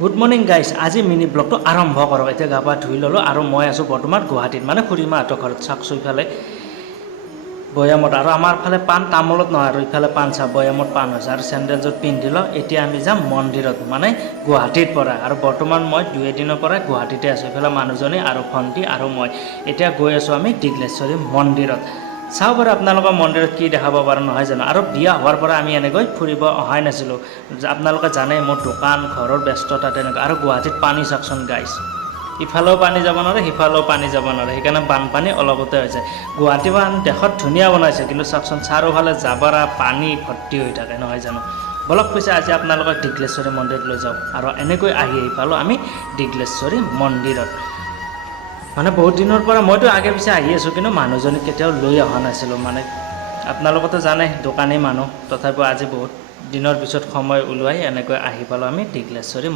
Good morning guys, আজি mini ব্লগটো আৰম্ভ কৰক। এতিয়া গা পা ধুই ল'লোঁ আৰু মই আছোঁ বৰ্তমান গুৱাহাটীত, মানে খুৰীমাহঁতৰ ঘৰত। চাওকচোন ইফালে বৈয়ামত, আৰু আমাৰ ফালে পাণ তামোলত নহয়, আৰু ইফালে পাণ চা বৈয়ামত পাণ হৈছে, আৰু চেণ্ডেলযোৰ পিন্ধি লওঁ। এতিয়া আমি যাম মন্দিৰত, মানে গুৱাহাটীৰ পৰা। আৰু বৰ্তমান মই 2 দিনৰ পৰা গুৱাহাটীতে আছোঁ। ইফালে মানুহজনী আৰু ভণ্টি আৰু মই এতিয়া গৈ আছোঁ আমি দীঘলেশ্বৰী মন্দিৰত। চাওঁ বাৰু আপোনালোকৰ মন্দিৰত কি দেখাব পাৰোঁ, নহয় জানো। আৰু বিয়া হোৱাৰ পৰা আমি এনেকৈ ফুৰিব অহাই নাছিলোঁ। আপোনালোকে জানে মোৰ দোকান ঘৰৰ ব্যস্ততা তেনেকুৱা। আৰু গুৱাহাটীত পানী চাওকচোন গাইজ, ইফালেও পানী যাব নোৱাৰে, সিফালেও পানী যাব নোৱাৰে, সেইকাৰণে বানপানী অলপতে হৈছে। গুৱাহাটী দেশত ধুনীয়া বনাইছে, কিন্তু চাওকচোন চাৰিওফালে জাবৰা পানী ভৰ্তি হৈ থাকে, নহয় জানো। বলক পিছে আজি আপোনালোকক দীঘলেশ্বৰী মন্দিৰত লৈ যাওঁ। আৰু এনেকৈ আহি পালোঁ আমি দীঘলেশ্বৰী মন্দিৰত। মানে বহুত দিনৰ পৰা মইতো আগে পিছে আহি আছোঁ, কিন্তু মানুহজনীক কেতিয়াও লৈ অহা নাছিলোঁ। মানে আপোনালোকেতো জানে দোকানী মানুহ, তথাপিও আজি বহুত দিনৰ পিছত সময় ওলোৱাই এনেকৈ আহি পালোঁ আমি দীঘলেশ্বৰী